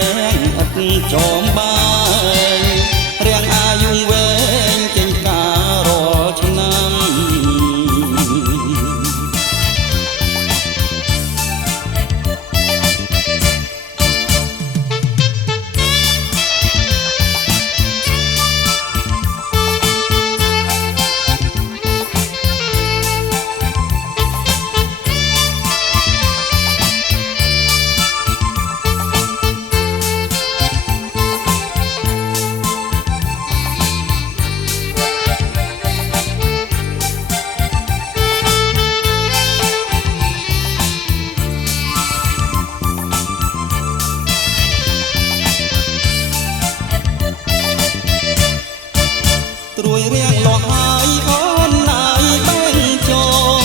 រៀងឥតចោមបាយរៀងអាយុវែងចេញការរាល់ឆ្នាំត្រួយរៀងលោះហើយអូនណាយបែងចង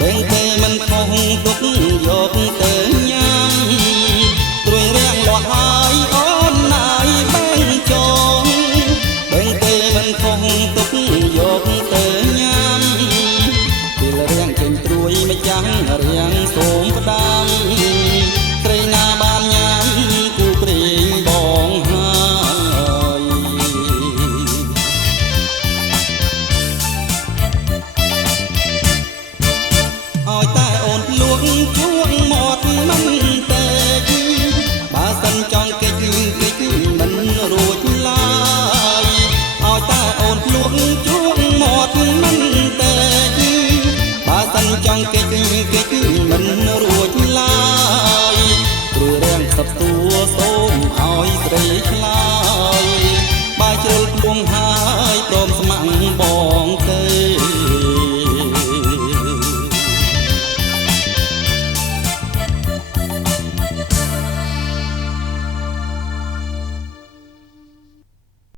បែងទេមិនខុសទុកយកទៅញ៉ាំត្រួយរៀងលោះហើយអូនណាយបែងចងបែងទេមិនខុសទុកយកទៅញ៉ាំពេលរៀងចេញត្រួយម្ចាំងរៀងសូមផ្ដាំស្រីណាបានញ៉ាំគូព្រេងបងហើយឲ្យតែអូនលួងជួងមាត់មិនទេបើសិនចង់គេចមិនរួចឡើយឲ្យតែអូនលួងជួងមាត់មិនទេបើសិនចង់គេចមិនរួចឡើយព្រោះរៀងសັບទួសូមឲ្យស្រីឆ្លើយបើជ្រុលគួងហើយព្រមស្ម័គ្របង